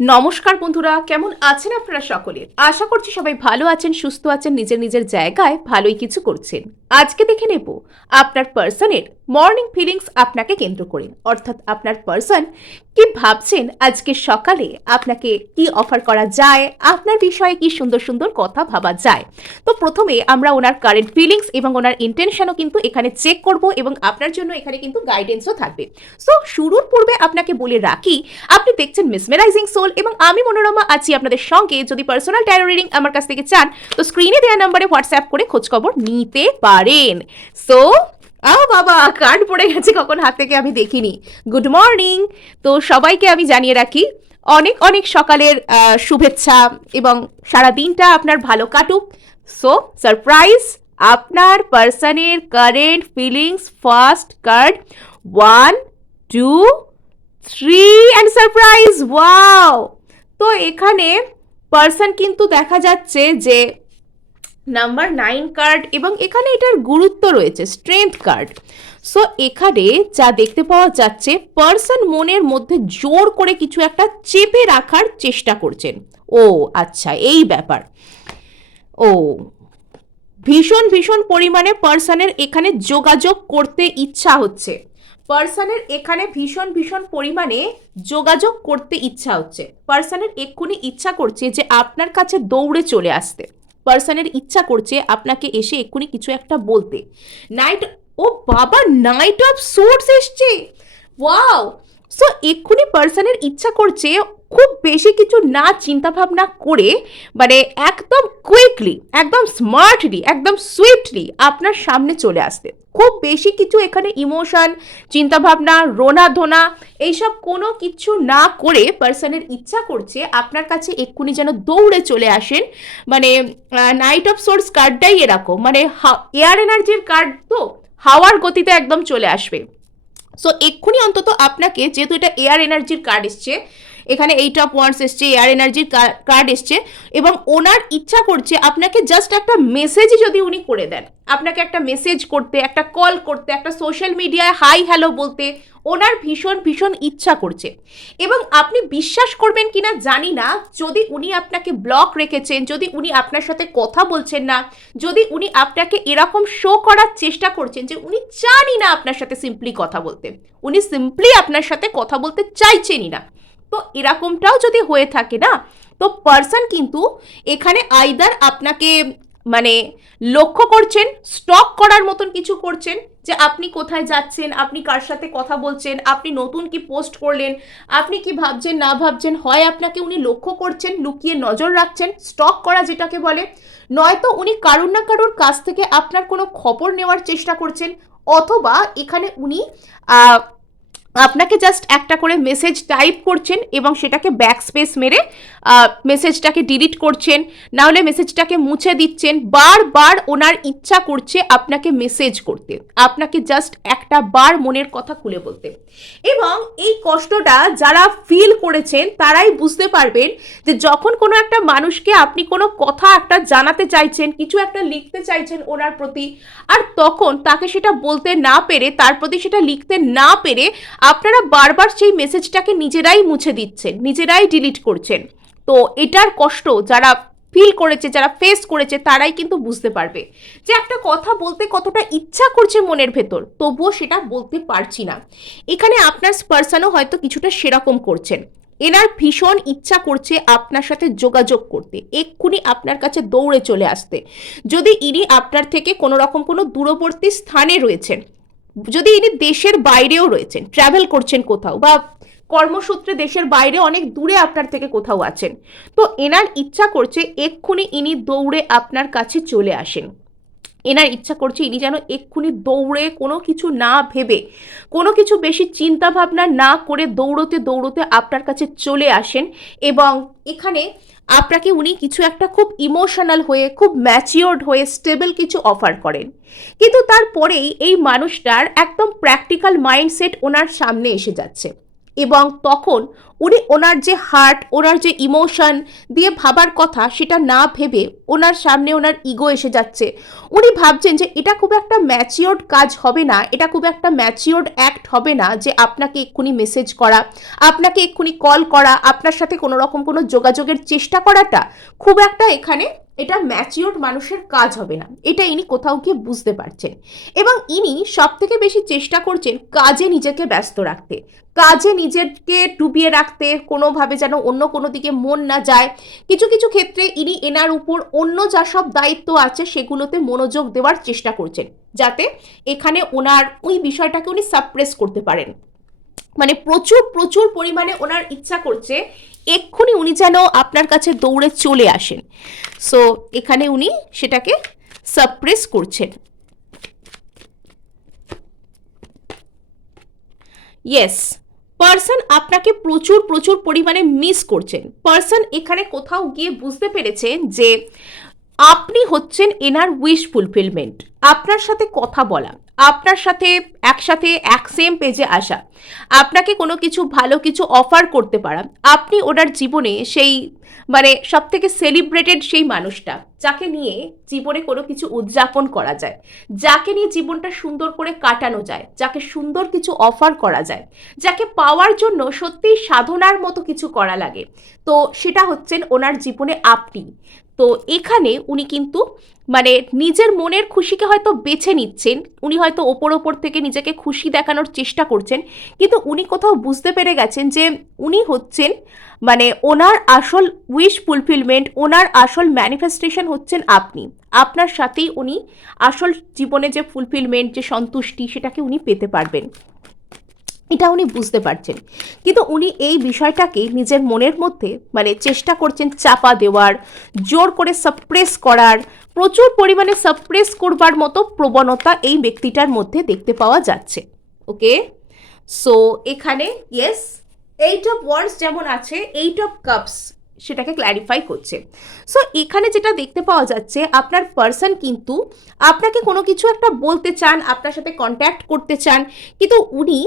নমস্কার বন্ধুরা, কেমন আছেন আপনারা সকলে? আশা করছি সবাই ভালো আছেন, সুস্থ আছেন, নিজের নিজের জায়গায় ভালোই কিছু করছেন। আজকে দেখে নেব আপনার পার্সনের মর্নিং ফিলিংস আপনাকে কেন্দ্র করে, অর্থাৎ আপনার পার্সন কি ভাবছেন আজকে সকালে, আপনাকে কি অফার করা যায়, আপনার বিষয়ে কি সুন্দর সুন্দর কথা ভাবা যায়। তো প্রথমে আমরা ওনার কারেন্ট ফিলিংস এবং ওনার ইন্টেনশনও কিন্তু এখানে চেক করব এবং আপনার জন্য এখানে কিন্তু গাইডেন্সও থাকবে। সো শুরুর পূর্বে আপনাকে বলে রাখি, আপনি দেখছেন মেসমেরাইজিং সোল এবং আমি মনোরমা আছি আপনাদের সঙ্গে। যদি পার্সোনাল ট্যারো রিডিং আমার কাছ থেকে চান তো স্ক্রিনে দেওয়া নাম্বারে হোয়াটসঅ্যাপ করে খোঁজখবর নিতে পারেন। সো বাবা, কার্ড পড়ে গেছে কখন হাত থেকে আমি দেখিনি। Good morning. তো সবাইকে আমি জানিয়ে রাখি অনেক অনেক সকালের শুভেচ্ছা এবং সারা দিনটা আপনার ভালো কাটুক। সো সারপ্রাইজ, আপনার পার্সনের current feelings, first card 1 2 3 and surprise. Wow! তো এখানে পার্সন কিন্তু দেখা যাচ্ছে যে নাম্বার 9 কার্ড এবং এখানে এটার গুরুত্ব রয়েছে স্ট্রেংথ কার্ড। সো এখানে যা দেখতে পাওয়া যাচ্ছে, পার্সন মনের মধ্যে জোর করে কিছু একটা চেপে রাখার চেষ্টা করছেন। ও আচ্ছা, এই ব্যাপার। ও ভীষণ ভীষণ পরিমাণে পার্সনের এখানে যোগাযোগ করতে ইচ্ছা হচ্ছে। পার্সনের এখানে ভীষণ ভীষণ পরিমাণে যোগাযোগ করতে ইচ্ছা হচ্ছে। পার্সনের এক্ষুনি ইচ্ছা করছে যে আপনার কাছে দৌড়ে চলে আসতে। পার্সনের ইচ্ছা করছে আপনাকে এসে এক্ষুনি কিছু একটা বলতে। নাইট, ও বাবা, নাইট অফ সোর্স এসছে। ওয়াও! সো এক্ষুনি পার্সনের ইচ্ছা করছে খুব বেশি কিছু না চিন্তা ভাবনা করে, মানে একদম কুইকলি, একদম স্মার্টলি, একদম সুইফটলি আপনার সামনে চলে আসতে। খুব বেশি কিছু এখানে ইমোশন, চিন্তাভাবনা, রোনা ধোনা এইসব কোনো কিছু না করে পার্সনের ইচ্ছা করছে আপনার কাছে এক্ষুনি যেন দৌড়ে চলে আসেন। মানে নাইট অফ সোর্স কার্ডটাই এরকম, মানে এয়ার এনার্জির কার্ড, তো হাওয়ার গতিতে একদম চলে আসবে। সো এক্ষুনি অন্তত আপনাকে, যেহেতু এটা এয়ার এনার্জির কার্ড এসছে, এখানে 8 অফ ওয়ান্ডস এসছে, এয়ার এনার্জির কার্ড এসছে এবং ওনার ইচ্ছা করছে আপনাকে জাস্ট একটা মেসেজই যদি উনি করে দেন, আপনাকে একটা মেসেজ করতে, একটা কল করতে, একটা সোশ্যাল মিডিয়ায় হাই হ্যালো বলতে ওনার ভীষণ ভীষণ ইচ্ছা করছে। এবং আপনি বিশ্বাস করবেন কিনা জানি না, যদি উনি আপনাকে ব্লক রেখেছেন, যদি উনি আপনার সাথে কথা বলছেন না, যদি উনি আপনাকে এরকম শো করার চেষ্টা করছেন যে উনি চানই না আপনার সাথে সিম্পলি কথা বলতে, উনি সিম্পলি আপনার সাথে কথা বলতে চাইছেনই না, তো এরকমটাও যদি হয়ে থাকে না, তো পার্সন কিন্তু এখানে আইদার আপনাকে মানে লক্ষ্য করছেন, স্টক করার মতন কিছু করছেন, যে আপনি কোথায় যাচ্ছেন, আপনি কার সাথে কথা বলছেন, আপনি নতুন কি পোস্ট করলেন, আপনি কি ভাবছেন না ভাবছেন, হয় আপনাকে উনি লক্ষ্য করছেন, লুকিয়ে নজর রাখছেন, স্টক করা যেটাকে বলে, নয়তো উনি কারুর না কারুর কাছ থেকে আপনার কোনো খবর নেওয়ার চেষ্টা করছেন, অথবা এখানে উনি আপনাকে জাস্ট একটা করে মেসেজ টাইপ করছেন এবং সেটাকে ব্যাক স্পেস মেরে মেসেজটাকে ডিলিট করছেন, নাহলে মেসেজটাকে মুছে দিচ্ছেন। বারবার ওনার ইচ্ছা করছে আপনাকে মেসেজ করতে, আপনাকে জাস্ট একটা বার মনের কথা খুলে বলতে। এবং এই কষ্টটা যারা ফিল করেছেন তারাই বুঝতে পারবেন যে যখন কোনো একটা মানুষকে আপনি কোনো কথা একটা জানাতে চাইছেন, কিছু একটা লিখতে চাইছেন ওনার প্রতি, আর তখন তাকে সেটা বলতে না পেরে, তার প্রতি সেটা লিখতে না পেরে আপনারা বারবার সেই মেসেজটাকে নিজেরাই মুছে দিচ্ছেন, নিজেরাই ডিলিট করছেন। তো এটার কষ্ট যারা ফিল করেছে, যারা ফেস করেছে, তারাই কিন্তু বুঝতে পারবে যে একটা কথা বলতে কতটা ইচ্ছা করছে মনের ভেতর, তবুও সেটা বলতে পারছি না। এখানে আপনার পার্সনও হয়তো কিছুটা সেরকম করছেন। এনার ভীষণ ইচ্ছা করছে আপনার সাথে যোগাযোগ করতে, এক্ষুনি আপনার কাছে দৌড়ে চলে আসতে। যদি ইনি আপনার থেকে কোনো রকম কোনো দূরবর্তী স্থানে রয়েছেন, যদি ইনি দেশের বাইরেও রয়েছেন, ট্রাভেল করছেন কোথাও, বা কর্মসূত্রে দেশের বাইরে অনেক দূরে আপনার থেকে কোথাও আছেন, তো এনার ইচ্ছা করছে এক্ষুনি ইনি দৌড়ে আপনার কাছে চলে আসেন। এনার ইচ্ছা করছে ইনি যেন এক্ষুনি দৌড়ে, কোনো কিছু না ভেবে, কোনো কিছু বেশি চিন্তা ভাবনা না করে দৌড়তে দৌড়তে আপনার কাছে চলে আসেন এবং এখানে আপনাকে উনি কিছু একটা খুব ইমোশনাল হয়ে, খুব ম্যাচিওর্ড হয়ে, স্টেবল কিছু অফার করেন। কিন্তু তারপরেই এই মানুষটার একদম প্র্যাকটিক্যাল মাইন্ডসেট ওনার সামনে এসে যাচ্ছে। এবং তখন উনি ওনার যে হার্ট, ওনার যে ইমোশন দিয়ে ভাবার কথা সেটা না ভেবে ওনার সামনে ওনার ইগো এসে যাচ্ছে। উনি ভাবছেন যে এটা খুব একটা ম্যাচিওর্ড কাজ হবে না, এটা খুব একটা ম্যাচিওর্ড অ্যাক্ট হবে না যে আপনাকে এক্ষুনি মেসেজ করা, আপনাকে এক্ষুনি কল করা, আপনার সাথে কোনো রকম কোনো যোগাযোগের চেষ্টা করাটা খুব একটা এখানে এটা ম্যাচিওর্ড মানুষের কাজ হবে না, এটা ইনি কোথাও গিয়ে বুঝতে পারছেন। এবং ইনি সব থেকে বেশি চেষ্টা করছেন কাজে নিজেকে ব্যস্ত রাখতে, কাজে নিজেকে ডুবিয়ে রাখতে, কোনোভাবে যেন অন্য কোনো দিকে মন না যায়। কিছু কিছু ক্ষেত্রে ইনি এনার উপর অন্য যা সব দায়িত্ব আছে সেগুলোতে মনোযোগ দেওয়ার চেষ্টা করছেন, যাতে এখানে ওনার ওই বিষয়টাকে উনি সাপ্রেস করতে পারেন। মানে প্রচুর প্রচুর পরিমাণে ওনার ইচ্ছা করছে এক্ষুনি উনি যেন আপনার কাছে দৌড়ে চলে আসেন। সো এখানে উনি সেটাকে সাপ্রেস করছেন। ইয়েস, পার্সন আপনাকে প্রচুর প্রচুর পরিমাণে মিস করছেন। পার্সন এখানে কোথাও গিয়ে বুঝতে পেরেছেন যে আপনি হচ্ছেন এনার উইশ ফুলফিলমেন্ট। আপনার সাথে কথা বলা, আপনার সাথে একসাথে এক সেম পেজে আসা, আপনাকে কোনো কিছু ভালো কিছু অফার করতে পারা, আপনি ওনার জীবনে সেই মানে সব থেকে সেলিব্রেটেড সেই মানুষটা যাকে নিয়ে জীবনে কোনো কিছু উদযাপন করা যায়, যাকে নিয়ে জীবনটা সুন্দর করে কাটানো যায়, যাকে সুন্দর কিছু অফার করা যায়, যাকে পাওয়ার জন্য সত্যিই সাধনার মতো কিছু করা লাগে, তো সেটা হচ্ছেন ওনার জীবনে আপনি। তো এখানে উনি কিন্তু মানে নিজের মনের খুশিকে হয়তো বেছে নিচ্ছেন, উনি হয়তো ওপর ওপর থেকে নিজেকে খুশি দেখানোর চেষ্টা করছেন, কিন্তু উনি কোথাও বুঝতে পেরে গেছেন যে উনি হচ্ছেন মানে ওনার আসল উইশ ফুলফিলমেন্ট, ওনার আসল ম্যানিফেস্টেশন হচ্ছেন আপনি। আপনার সাথেই উনি আসল জীবনে যে ফুলফিলমেন্ট, যে সন্তুষ্টি, সেটাকে উনি পেতে পারবেন, এটা উনি বুঝতে পারছেন। কিন্তু উনি এই বিষয়টাকে নিজের মনের মধ্যে মানে চেষ্টা করছেন চাপা দেওয়ার, জোর করে সাপ্রেস করার, প্রচুর পরিমাণে সাপ্রেস করবার মতো প্রবণতা এই ব্যক্তিটার মধ্যে দেখতে পাওয়া যাচ্ছে। ওকে, সো এখানে ইয়েস, এইট অফ ওয়ান্ডস যেমন আছে, এইট অফ কাপস সেটাকে ক্ল্যারিফাই করছে। সো এখানে যেটা দেখতে পাওয়া যাচ্ছে, আপনার পার্সন কিন্তু আপনাকে কোনো কিছু একটা বলতে চান, আপনার সাথে কন্ট্যাক্ট করতে চান, কিন্তু উনি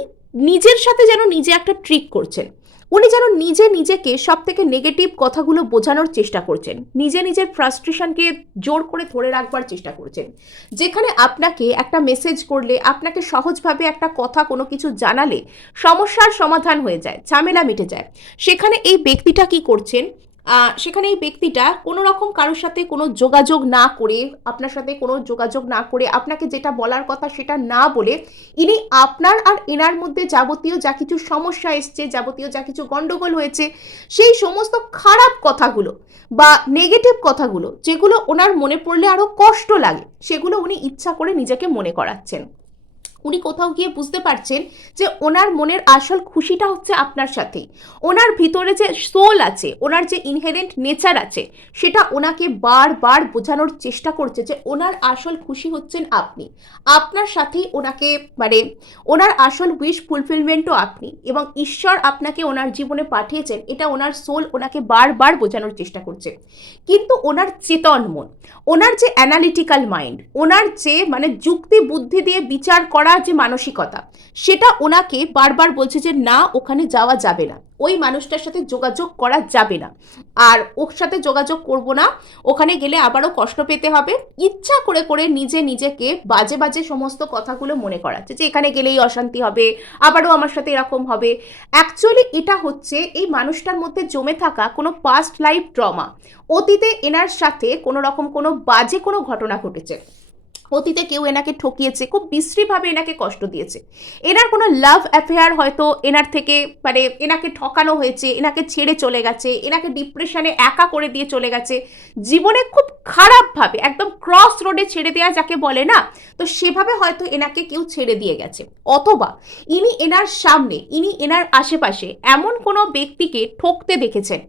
নিজের সাথে যেন নিজে একটা ট্রিক করছেন, উনি যেন নিজে নিজেকে সব থেকে নেগেটিভ কথাগুলো বোঝানোর চেষ্টা করছেন, নিজে নিজের ফ্রাস্ট্রেশনকে জোর করে ধরে রাখবার চেষ্টা করছেন। যেখানে আপনাকে একটা মেসেজ করলে, আপনাকে সহজভাবে একটা কথা কোনো কিছু জানালে সমস্যার সমাধান হয়ে যায়, ঝামেলা মিটে যায়, সেখানে এই ব্যক্তিটা কি করছেন, সেখানে এই ব্যক্তিটা কোনো রকম কারোর সাথে কোনো যোগাযোগ না করে, আপনার সাথে কোনো যোগাযোগ না করে, আপনাকে যেটা বলার কথা সেটা না বলে, ইনি আপনার আর এনার মধ্যে যাবতীয় যা কিছু সমস্যা এসছে, যাবতীয় যা কিছু গন্ডগোল হয়েছে, সেই সমস্ত খারাপ কথাগুলো বা নেগেটিভ কথাগুলো যেগুলো ওনার মনে পড়লে আরও কষ্ট লাগে, সেগুলো উনি ইচ্ছা করে নিজেকে মনে করাচ্ছেন। উনি কোথাও গিয়ে বুঝতে পারছেন যে ওনার মনের আসল খুশিটা হচ্ছে আপনার সাথেই, ওনার ভিতরে যে সোল আছে, ওনার যে ইনহেরেন্ট নেচার আছে, সেটা ওনাকে বারবার বোঝানোর চেষ্টা করছে যে ওনার আসল খুশি হচ্ছেন আপনি, আপনার সাথেই ওনাকে মানে ওনার আসল উইশ ফুলফিলমেন্টও আপনি, এবং ঈশ্বর আপনাকে ওনার জীবনে পাঠিয়েছেন, এটা ওনার সোল ওনাকে বারবার বোঝানোর চেষ্টা করছে। কিন্তু ওনার চেতন মন, ওনার যে অ্যানালিটিক্যাল মাইন্ড, ওনার যে মানে যুক্তি বুদ্ধি দিয়ে বিচার করা যে মানসিকতা, সেটা ওনাকে বারবার বলছে যে না, ওখানে যাওয়া যাবে না, ওই মানুষটার সাথে যোগাযোগ করা যাবে না, আর ওর সাথে যোগাযোগ করব না, ওখানে গেলে আবারও কষ্ট পেতে হবে। ইচ্ছা করে করে নিজে নিজেকে বাজে বাজে সমস্ত কথাগুলো মনে করাচ্ছে যে এখানে গেলেই অশান্তি হবে, আবারও আমার সাথে এরকম হবে। অ্যাকচুয়ালি এটা হচ্ছে এই মানুষটার মধ্যে জমে থাকা কোনো পাস্ট লাইফ ট্রমা, অতীতে এনার সাথে কোনো রকম কোনো বাজে কোনো ঘটনা ঘটেছে, অতীতে কেউ এনাকে ঠকিয়েছে, খুব বিশ্রীভাবে এনাকে কষ্ট দিয়েছে, এনার কোনো লাভ অ্যাফেয়ার হয়তো এনার থেকে মানে এনাকে ঠকানো হয়েছে, এনাকে ছেড়ে চলে গেছে, এনাকে ডিপ্রেশনে একা করে দিয়ে চলে গেছে, জীবনে খুব খারাপভাবে একদম ক্রস রোডে ছেড়ে দেওয়া যাকে বলে না, তো সেভাবে হয়তো এনাকে কেউ ছেড়ে দিয়ে গেছে। অথবা ইনি এনার সামনে, ইনি এনার আশেপাশে এমন কোনো ব্যক্তিকে ঠকতে দেখেছেন,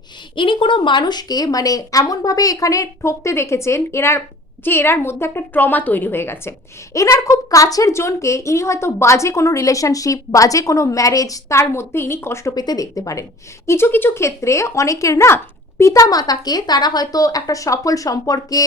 ইনি কোনো মানুষকে মানে এমনভাবে এখানে ঠকতে দেখেছেন এনার যে এনার মধ্যে একটা ট্রমা তৈরি হয়ে গেছে। এনার খুব কাছের জনকে ইনি হয়তো বাজে কোনো রিলেশনশিপ, বাজে কোনো ম্যারেজ, তার মধ্যে ইনি কষ্ট পেতে দেখতে পারেন। কিছু কিছু ক্ষেত্রে অনেকের না পিতামাতাকে তারা হয়তো একটা সফল সম্পর্কে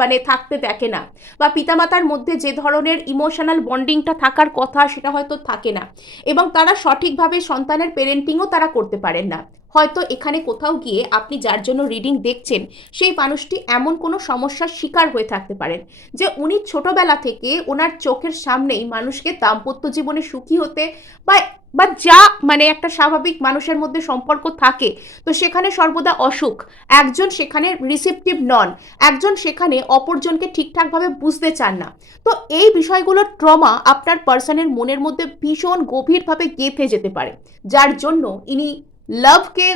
মানে থাকতে দেখে না, বা পিতামাতার মধ্যে যে ধরনের ইমোশনাল বন্ডিংটা থাকার কথা সেটা হয়তো থাকে না, এবং তারা সঠিকভাবে সন্তানের পেরেন্টিংও তারা করতে পারেন না। হয়তো এখানে কোথাও গিয়ে আপনি যার জন্য রিডিং দেখছেন সেই মানুষটি এমন কোনো সমস্যার শিকার হয়ে থাকতে পারেন যে উনি ছোটবেলা থেকে ওনার চোখের সামনেই মানুষকে দাম্পত্য জীবনে সুখী হতে বা বা যা মানে একটা স্বাভাবিক মানুষের মধ্যে সম্পর্ক থাকে, তো সেখানে সর্বদা অসুখ, একজন সেখানে রিসেপটিভ নন, একজন সেখানে অপরজনকে ঠিকঠাকভাবে বুঝতে চান না। তো এই বিষয়গুলোর ট্রমা আপনার পার্সনের মনের মধ্যে ভীষণ গভীরভাবে গেঁথে যেতে পারে, যার জন্য ইনি লাভকে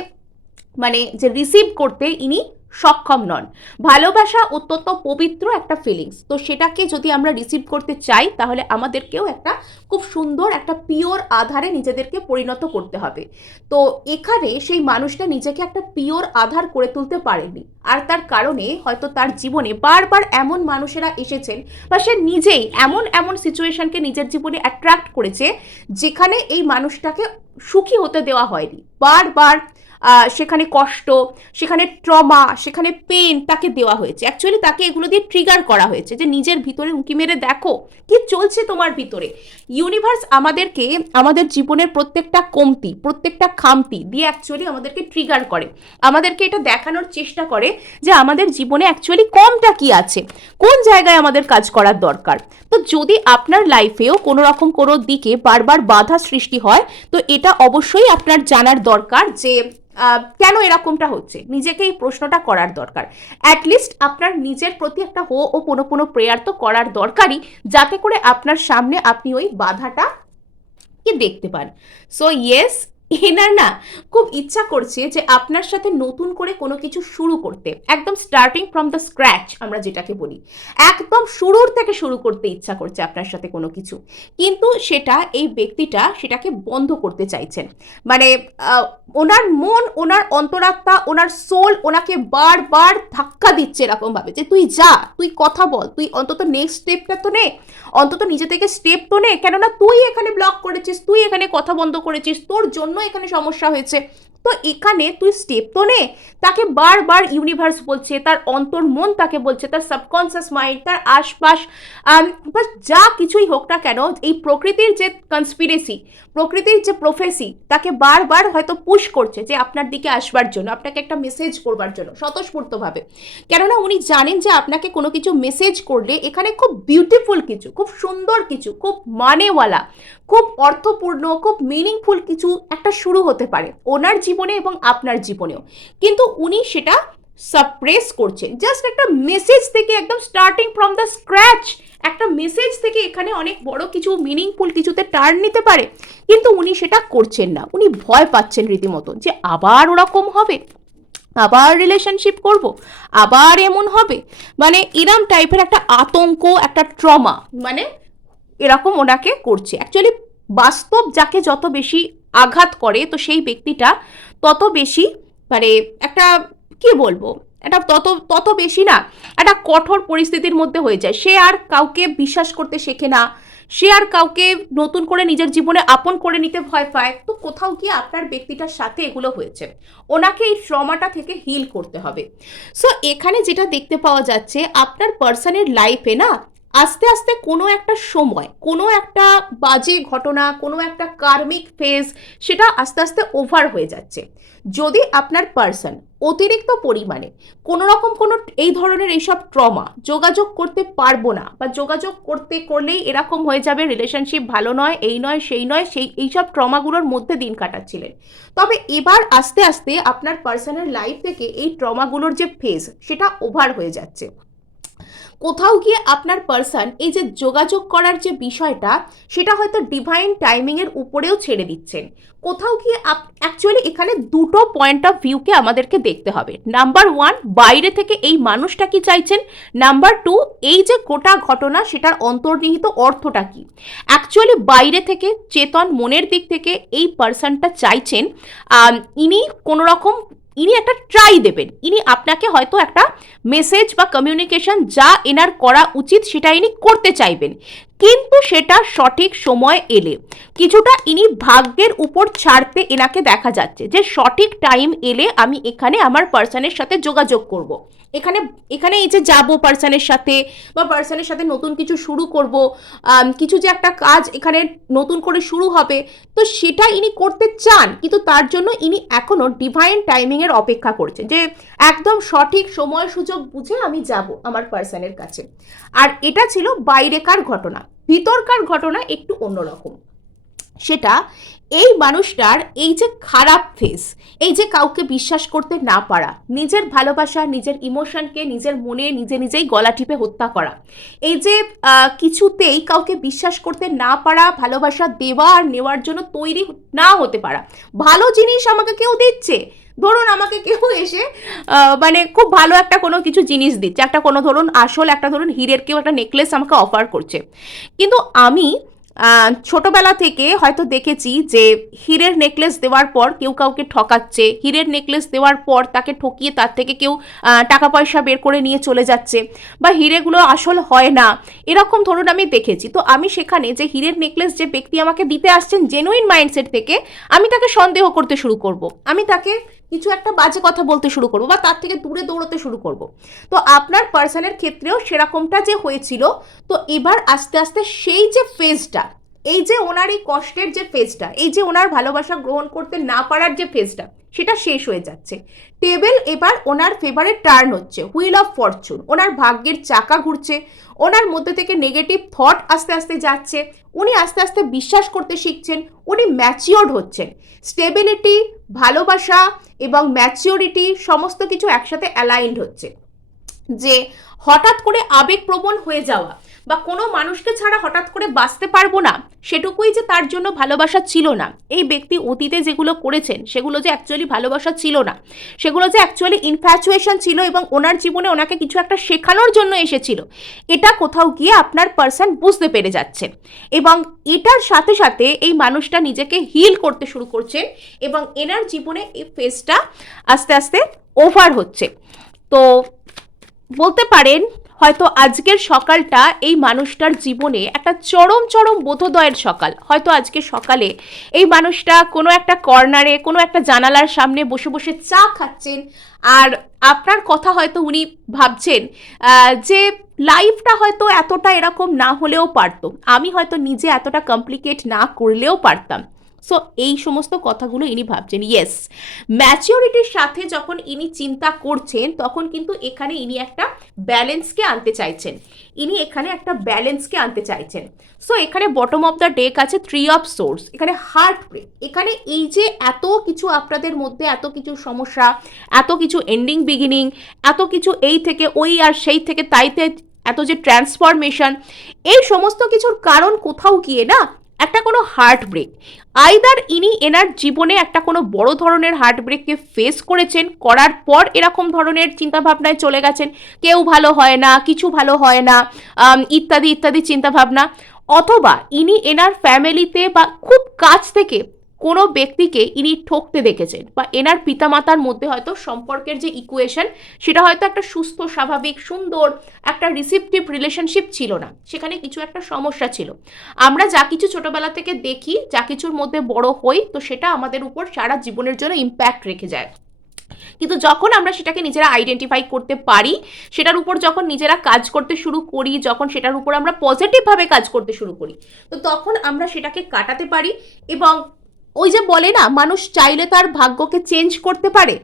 মানে যে রিসিভ করতে ইনি সক্ষম নন। ভালোবাসা অত্যন্ত পবিত্র একটা ফিলিংস, তো সেটাকে যদি আমরা রিসিভ করতে চাই তাহলে আমাদেরকেও একটা খুব সুন্দর একটা পিওর আধারে নিজেদেরকে পরিণত করতে হবে। তো এখানে সেই মানুষটা নিজেকে একটা পিওর আধার করে তুলতে পারেনি, আর তার কারণে হয়তো তার জীবনে বারবার এমন মানুষেরা এসেছেন বা সে নিজেই এমন এমন সিচুয়েশনকে নিজের জীবনে অ্যাট্রাক্ট করেছে যেখানে এই মানুষটাকে সুখী হতে দেওয়া হয়নি। বারবার সেখানে কষ্ট, সেখানে ট্রমা, সেখানে পেন তাকে দেওয়া হয়েছে। অ্যাকচুয়ালি তাকে এগুলো দিয়ে ট্রিগার করা হয়েছে যে নিজের ভিতরে উঁকি মেরে দেখো কি চলছে তোমার ভিতরে। ইউনিভার্স আমাদেরকে আমাদের জীবনের প্রত্যেকটা কমতি, প্রত্যেকটা খামতি দিয়ে অ্যাকচুয়ালি আমাদেরকে ট্রিগার করে, আমাদেরকে এটা দেখানোর চেষ্টা করে যে আমাদের জীবনে অ্যাকচুয়ালি কমটা কি আছে, কোন জায়গায় আমাদের কাজ করার দরকার। তো যদি আপনার লাইফেও কোনো রকম কোনো দিকে বারবার বাধা সৃষ্টি হয়, তো এটা অবশ্যই আপনার জানার দরকার যে কেন এরকমটা হচ্ছে, নিজেকে এই প্রশ্নটা করার দরকার। অ্যাটলিস্ট আপনার নিজের প্রতি একটা হো ও কোনো প্রেয়ার তো করার দরকারই, যাতে করে আপনার সামনে আপনি ওই বাধাটা কি দেখতে পান। সো ইয়েস, এনার না খুব ইচ্ছা করছে যে আপনার সাথে নতুন করে কোনো কিছু শুরু করতে, একদম স্টার্টিং ফ্রম দ্য স্ক্র্যাচ আমরা যেটাকে বলি, একদম শুরুর থেকে শুরু করতে ইচ্ছা করছে আপনার সাথে কোনো কিছু, কিন্তু সেটা এই ব্যক্তিটা সেটাকে বন্ধ করতে চাইছেন। মানে ওনার মন, ওনার অন্তরাত্মা, ওনার সোল ওনাকে বারবার ধাক্কা দিচ্ছে এরকমভাবে যে তুই যা, তুই কথা বল, তুই অন্তত নেক্সট স্টেপটা তো নে, অন্তত নিজে থেকে স্টেপ তো নে, কেননা তুই এখানে ব্লক করেছিস, তুই এখানে কথা বন্ধ করেছিস, তোর জন্য এখানে সমস্যা হয়েছে, তো এখানে তুই স্টেপ তো নে। তাকে বারবার ইউনিভার্স বলছে, তার অন্তর মন তাকে বলছে, তার সাবকনসিয়াস মাইন্ড, তার আশপাশ যা কিছুই হোক না কেন, এই প্রকৃতির যে কনস্পিরেসি, প্রকৃতির যে প্রফেসি তাকে বারবার হয়তো পুশ করছে যে আপনার দিকে আসবার জন্য, আপনাকে একটা মেসেজ করবার জন্য স্বতঃস্ফূর্তভাবে। কেননা উনি জানেন যে আপনাকে কোনো কিছু মেসেজ করলে এখানে খুব বিউটিফুল কিছু, খুব সুন্দর কিছু, খুব মানেওয়ালা, খুব অর্থপূর্ণ, খুব মিনিংফুল কিছু একটা শুরু হতে পারে ওনার জীবনে এবং আপনার জীবনেও, কিন্তু উনি সেটা সাপ্রেস করছেন। জাস্ট একটা মেসেজ থেকে, একদম স্টার্টিং ফ্রম দ্য স্ক্র্যাচ একটা মেসেজ থেকে এখানে অনেক বড় কিছু মিনিংফুল কিছুতে টার্ন নিতে পারে, কিন্তু উনি সেটা করছেন না। উনি ভয় পাচ্ছেন রীতিমতো যে আবার ওরকম হবে, আবার রিলেশনশিপ করব, আবার এমন হবে, মানে এরম টাইপের একটা আতঙ্ক, একটা ট্রমা মানে এরকম ওনাকে করছে। অ্যাকচুয়ালি বাস্তব যাকে যত বেশি আঘাত করে, তো সেই ব্যক্তিটা তত বেশি মানে একটা কি বলবো, এটা তত বেশি না একটা কঠোর পরিস্থিতির মধ্যে হয়ে যায়। সে আর কাউকে বিশ্বাস করতে শেখে না, সে আর কাউকে নতুন করে নিজের জীবনে আপন করে নিতে ভয় পায়। তো কোথাও গিয়ে আপনার ব্যক্তিটার সাথে এগুলো হয়েছে, ওনাকে এই ট্রমাটা থেকে হিল করতে হবে। সো এখানে যেটা দেখতে পাওয়া যাচ্ছে, আপনার পার্সনের লাইফে না আস্তে আস্তে কোনো একটা সময়, কোনো একটা বাজে ঘটনা, কোনো একটা কার্মিক ফেজ, সেটা আস্তে আস্তে ওভার হয়ে যাচ্ছে। যদি আপনার পার্সন অতিরিক্ত পরিমাণে কোনো রকম কোনো এই ধরনের এইসব ট্রমা, যোগাযোগ করতে পারবো না বা যোগাযোগ করলেই এরকম হয়ে যাবে, রিলেশনশিপ ভালো নয়, এই নয় সেই নয়, এইসব ট্রমাগুলোর মধ্যে দিন কাটাচ্ছিলেন, তবে এবার আস্তে আস্তে আপনার পার্সনের লাইফ থেকে এই ট্রমাগুলোর যে ফেজ সেটা ওভার হয়ে যাচ্ছে। কোথাও গিয়ে আপনার পার্সন এই যে যোগাযোগ করার যে বিষয়টা, সেটা হয়তো ডিভাইন টাইমিংয়ের উপরেও ছেড়ে দিচ্ছেন। কোথাও গিয়ে অ্যাকচুয়ালি এখানে দুটো পয়েন্ট অফ ভিউকে আমাদেরকে দেখতে হবে। নাম্বার ওয়ান, বাইরে থেকে এই মানুষটা কি চাইছেন, নাম্বার টু, এই যে গোটা ঘটনা সেটার অন্তর্নিহিত অর্থটা কি। অ্যাকচুয়ালি বাইরে থেকে চেতন মনের দিক থেকে এই পার্সনটা চাইছেন ইনি কোনো রকম, ইনি একটা ট্রাই দেবেন, ইনি আপনাকে হয়তো একটা মেসেজ বা কমিউনিকেশন যা এনার করা উচিত সেটা ইনি করতে চাইবেন, কিন্তু সেটা সঠিক সময় এলে কিছুটা ইনি ভাগ্যের উপর ছাড়তে এনাকে দেখা যাচ্ছে যে সঠিক টাইম এলে আমি এখানে আমার পার্সনের সাথে যোগাযোগ করব। এখানে এখানে এই যে যাবো পার্সনের সাথে বা পার্সনের সাথে নতুন কিছু শুরু করব, কিছু যে একটা কাজ এখানে নতুন করে শুরু হবে, তো সেটা ইনি করতে চান, কিন্তু তার জন্য ইনি এখনো ডিভাইন টাইমিং এর অপেক্ষা করছেন যে একদম সঠিক সময় সুযোগ বুঝে আমি যাব আমার পার্সনের কাছে। আর এটা ছিল বাইরেকার ঘটনা। ভিতরকার ঘটনা একটু অন্যরকম। সেটা এই মানুষটার এই যে খারাপ ফেস, এই যে কাউকে বিশ্বাস করতে না পারা, নিজের ভালোবাসা, নিজের ইমোশনকে নিজের মনে নিজেই গলা টিপে হত্যা করা, এই যে কিছুতেই কাউকে বিশ্বাস করতে না পারা, ভালোবাসা দেওয়া আর নেওয়ার জন্য তৈরি না হতে পারা। ভালো জিনিস আমাকে কেউ দিচ্ছে, ধরুন আমাকে কেউ এসে মানে খুব ভালো একটা কোনো কিছু জিনিস দিচ্ছে, একটা কোনো ধরুন আসল একটা ধরুন হীরের কেউ একটা নেকলেস আমাকে অফার করছে, কিন্তু আমি ছোটবেলা থেকে হয়তো দেখেছি যে হীরের নেকলেস দেওয়ার পর কেউ কাউকে ঠকাচ্ছে, হীরের নেকলেস দেওয়ার পর তাকে ঠকিয়ে তার থেকে কেউ টাকা পয়সা বের করে নিয়ে চলে যাচ্ছে, বা হীরেগুলো আসল হয় না, এরকম ধরুন আমি দেখেছি। তো আমি সেখানে যে হীরের নেকলেস যে ব্যক্তি আমাকে দিতে আসছেন জেনুইন মাইন্ডসেট থেকে, আমি তাকে সন্দেহ করতে শুরু করব, আমি তাকে কিছু একটা বাজে কথা বলতে শুরু করবো বা তার থেকে দূরে দৌড়তে শুরু করব। তো আপনার পার্সনের ক্ষেত্রেও সেরকমটা যে হয়েছিল, তো এবার আস্তে আস্তে সেই যে ফেজটা, এই যে ওনার এই কষ্টের যে ফেজটা, এই যে ওনার ভালোবাসা গ্রহণ করতে না পারার যে ফেজটা, সেটা শেষ হয়ে যাচ্ছে। টেবিল এবার ওনার ফেভারে টার্ন হচ্ছে, হুইল অফ ফরচুন, ওনার ভাগ্যের চাকা ঘুরছে, ওনার মধ্যে থেকে নেগেটিভ থট আস্তে আস্তে যাচ্ছে, উনি আস্তে আস্তে বিশ্বাস করতে শিখছেন, উনি ম্যাচিওর্ড হচ্ছেন। স্টেবিলিটি, ভালোবাসা এবং ম্যাচিওরিটি সমস্ত কিছু একসাথে অ্যালাইন্ড হচ্ছে। যে হঠাৎ করে আবেগপ্রবণ হয়ে যাওয়া বা কোনো মানুষকে ছাড়া হঠাৎ করে বাঁচতে পারবো না, সেটুকুই যে তার জন্য ভালোবাসা ছিল না। এই ব্যক্তি অতীতে যেগুলো করেছেন সেগুলো যে অ্যাকচুয়ালি ভালোবাসা ছিল না, সেগুলো যে অ্যাকচুয়ালি ইনফ্যাচুয়েশন ছিল এবং ওনার জীবনে ওনাকে কিছু একটা শেখানোর জন্য এসেছিল, এটা কোথাও গিয়ে আপনার পার্সন বুঝতে পেরে যাচ্ছেন। এবং এটার সাথে সাথে এই মানুষটা নিজেকে হিল করতে শুরু করছেন এবং এনার জীবনে এই ফেজটা আস্তে আস্তে ওভার হচ্ছে। তো বলতে পারেন হয়তো আজকের সকালটা এই মানুষটার জীবনে একটা চরম চরম বোধোদয়ের সকাল। হয়তো আজকে সকালে এই মানুষটা কোনো একটা কর্নারে, কোনো একটা জানালার সামনে বসে বসে চা খাচ্ছেন, আর আপনার কথা হয়তো উনি ভাবছেন যে লাইফটা হয়তো এতটা এরকম না হলেও পারতো, আমি হয়তো নিজে এতটা কমপ্লিকেট না করলেও পারতাম। সো এই সমস্ত কথাগুলো ইনি ভাবছেন। ইয়েস, ম্যাচিওরিটির সাথে যখন ইনি চিন্তা করছেন তখন কিন্তু এখানে ইনি একটা ব্যালেন্সকে আনতে চাইছেন, ইনি এখানে একটা ব্যালেন্সকে আনতে চাইছেন। সো এখানে বটম অফ দ্য ডেক আছে থ্রি অফ সোর্স, এখানে হার্ট ব্রেক। এখানে এই যে এত কিছু আপনাদের মধ্যে, এত কিছু সমস্যা, এত কিছু এন্ডিং বিগিনিং, এত কিছু এই থেকে ওই আর সেই থেকে তাইতে এত যে ট্রান্সফরমেশন, এই সমস্ত কিছুর কারণ কোথাও গিয়ে না একটা কোনো হার্ট ব্রেক। আইদার ইনি এনার জীবনে একটা কোনো বড় ধরনের হার্ট ব্রেককে ফেস করেছেন, করার পর এরকম ধরনের চিন্তাভাবনায় চলে গেছেন, কেউ ভালো হয় না, কিছু ভালো হয় না, ইত্যাদি ইত্যাদি চিন্তাভাবনা, অথবা ইনি এনার ফ্যামিলিতে বা খুব কাছ থেকে কোনো ব্যক্তিকে ইনি ঠকতে দেখেছেন, বা এনার পিতামাতার মধ্যে হয়তো সম্পর্কের যে ইকুয়েশন সেটা হয়তো একটা সুস্থ, স্বাভাবিক, সুন্দর একটা রিসিপটিভ রিলেশনশিপ ছিল না, সেখানে কিছু একটা সমস্যা ছিল। আমরা যা কিছু ছোটবেলা থেকে দেখি, যা কিছুর মধ্যে বড় হই, তো সেটা আমাদের উপর সারা জীবনের জন্য ইম্প্যাক্ট রেখে যায়। কিন্তু যখন আমরা সেটাকে নিজেরা আইডেন্টিফাই করতে পারি, সেটার উপর যখন নিজেরা কাজ করতে শুরু করি, যখন সেটার উপর আমরা পজিটিভভাবে কাজ করতে শুরু করি, তো তখন আমরা সেটাকে কাটাতে পারি। এবং ওই যে বলে না, মানুষ চাইলে তার ভাগ্যকে চেঞ্জ করতে পারে,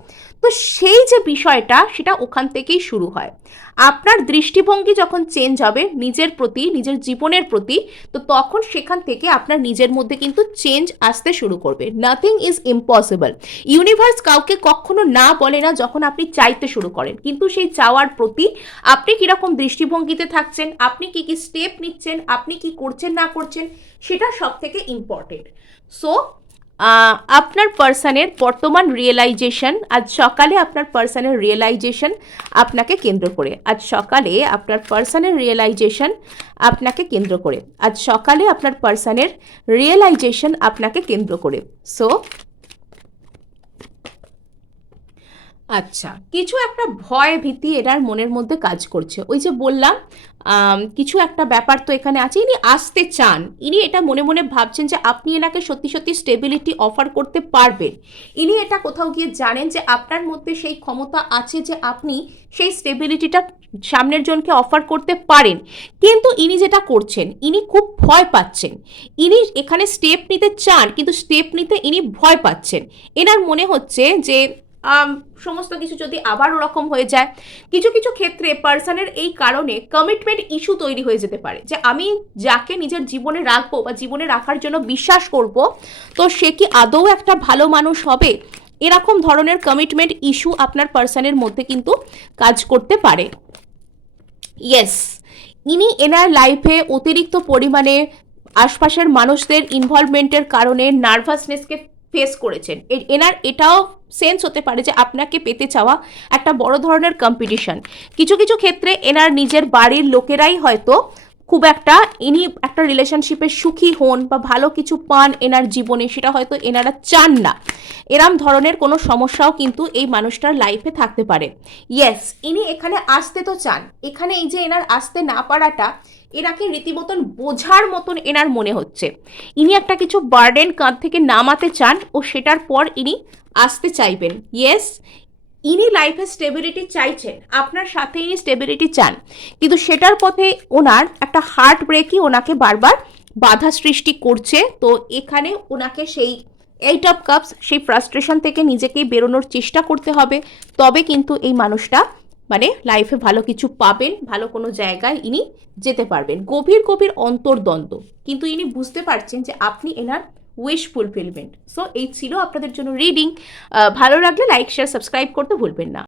তো সেই যে বিষয়টা সেটা ওখান থেকেই শুরু হয়। আপনার দৃষ্টিভঙ্গি যখন চেঞ্জ হবে নিজের প্রতি, নিজের জীবনের প্রতি, তো তখন সেখান থেকে আপনার নিজের মধ্যে কিন্তু চেঞ্জ আসতে শুরু করবে। Nothing is impossible. ইউনিভার্স কাউকে কখনো না বলে না যখন আপনি চাইতে শুরু করেন, কিন্তু সেই চাওয়ার প্রতি আপনি কীরকম দৃষ্টিভঙ্গিতে থাকছেন, আপনি কী কী স্টেপ নিচ্ছেন, আপনি কি করছেন না করছেন, সেটা সব থেকে ইম্পর্টেন্ট। সো আপনার পার্সনের বর্তমান রিয়েলাইজেশন, আজ সকালে আপনার পার্সনের রিয়েলাইজেশন আপনাকে কেন্দ্র করে, আজ সকালে আপনার পার্সনের রিয়েলাইজেশন আপনাকে কেন্দ্র করে, আজ সকালে আপনার পার্সনের রিয়েলাইজেশন আপনাকে কেন্দ্র করে। সো আচ্ছা, কিছু একটা ভয় ভীতি এনার মনের মধ্যে কাজ করছে। ওই যে বললাম, কিছু একটা ব্যাপার তো এখানে আছে। ইনি আসতে চান, ইনি এটা মনে মনে ভাবছেন যে আপনি এনাকে সত্যি সত্যি স্টেবিলিটি অফার করতে পারবেন। ইনি এটা কোথাও গিয়ে জানেন যে আপনার মধ্যে সেই ক্ষমতা আছে যে আপনি সেই স্টেবিলিটিটা সামনের জনকে অফার করতে পারেন। কিন্তু ইনি যেটা করছেন, ইনি খুব ভয় পাচ্ছেন। ইনি এখানে স্টেপ নিতে চান, কিন্তু স্টেপ নিতে ইনি ভয় পাচ্ছেন। এনার মনে হচ্ছে যে আম, সমস্ত কিছু যদি আবার ওরকম হয়ে যায়। কিছু কিছু ক্ষেত্রে পার্সনের এই কারণে কমিটমেন্ট ইস্যু তৈরি হয়ে যেতে পারে, যে আমি যাকে নিজের জীবনে রাখবো বা জীবনে রাখার জন্য বিশ্বাস করব, তো সে কি আদৌ একটা ভালো মানুষ হবে, এরকম ধরনের কমিটমেন্ট ইস্যু আপনার পার্সনের মধ্যে কিন্তু কাজ করতে পারে। ইয়েস, ইনি এনার লাইফে অতিরিক্ত পরিমাণে আশপাশের মানুষদের ইনভলভমেন্টের কারণে নার্ভাসনেসকে ফেস করেছেন। এনার এটাও সেন্স হতে পারে যে আপনাকে পেতে চাওয়া একটা বড় ধরনের কম্পিটিশন। কিছু কিছু ক্ষেত্রে এনার নিজের বাড়ির লোকেরাই হয়তো খুব একটা, ইনি একটা রিলেশনশিপে সুখী হন বা ভালো কিছু পান এনার জীবনে, সেটা হয়তো এনারা চান না। এরম ধরনের কোনো সমস্যাও কিন্তু এই মানুষটার লাইফে থাকতে পারে। ইয়েস, ইনি এখানে আসতে তো চান, এখানে এই যে এনার আসতে না পারাটা এনাকে রীতিমতন বোঝার মতন এনার মনে হচ্ছে। ইনি একটা কিছু বার্ডেন কাঁধ থেকে নামাতে চান ও সেটার পর ইনি আসতে চাইবেন। ইয়েস, ইনি লাইফে স্টেবিলিটি চাইছেন, আপনার সাথে ইনি স্টেবিলিটি চান, কিন্তু সেটার পথে ওনার একটা হার্ট ব্রেকই ওনাকে বারবার বাধা সৃষ্টি করছে। তো এখানে ওনাকে সেই 8 অফ কাপস, সেই ফ্রাস্ট্রেশন থেকে নিজেকেই বেরোনোর চেষ্টা করতে হবে। তবে কিন্তু এই মানুষটা মানে লাইফে ভালো কিছু পাবেন, ভালো কোনো জায়গায় ইনি যেতে পারবেন। গভীর গভীর অন্তর্দ্বন্দ্ব, কিন্তু ইনি বুঝতে পারছেন যে আপনি এনার উইশ ফুলফিলমেন্ট। সো এই ছিল আপনাদের জন্য রিডিং। ভালো লাগলে লাইক শেয়ার সাবস্ক্রাইব করতে ভুলবেন না।